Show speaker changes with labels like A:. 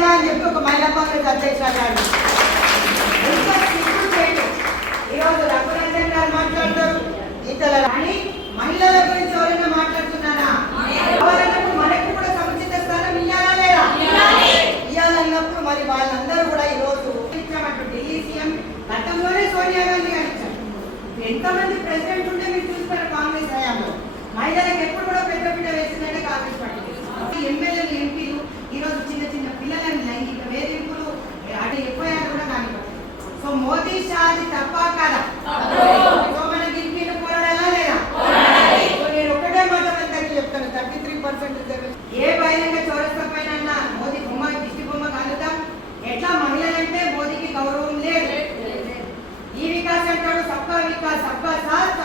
A: లేదా అని చెప్పి ఒక మహిళా కాంగ్రెస్ అధ్యక్షురాలు అన్నాడు. ఈరోజు రఘునందన్ గారు మాట్లాడతారు ఇతర కానీ మహిళల గురించి ఎవరైనా మాట్లాడుతున్నారా? ఎవరైనా మనకు కూడా సముచిత స్థానం ఇయ్యాలా లేదా? ఇయ్యాలన్నప్పుడు మరి వాళ్ళందరూ కూడా ఈ ఇచ్చామంటూ ఢిల్లీ సీఎం గతంలోనే సోనియా గాంధీ గారు ఇచ్చారు ఎంతమంది ప్రెసిడెంట్ ఉంటే మీరు చూస్తారు కాంగ్రెస్ హయాంలో? మహిళలకు ఎప్పుడు కూడా పెద్ద పీట వేసిందంటే కాంగ్రెస్ పార్టీ. మోదీ షాది తప్ప కదా? సో మన గిరిపీలు పోరాడాలా లేదా? నేను ఒకటే మాట అందరికీ చెప్తాను. థర్టీ త్రీ పర్సెంట్ ఏ బహిరంగ చౌరస్తా పైన మోదీ బొమ్మ దిష్టి బొమ్మ కలుద్దాం? ఎట్లా? మహిళలంటే మోదీకి గౌరవం లేదు. ఈ వికాస్ అంటాడు సబ్కా వికాస్ సబ్కా సాత్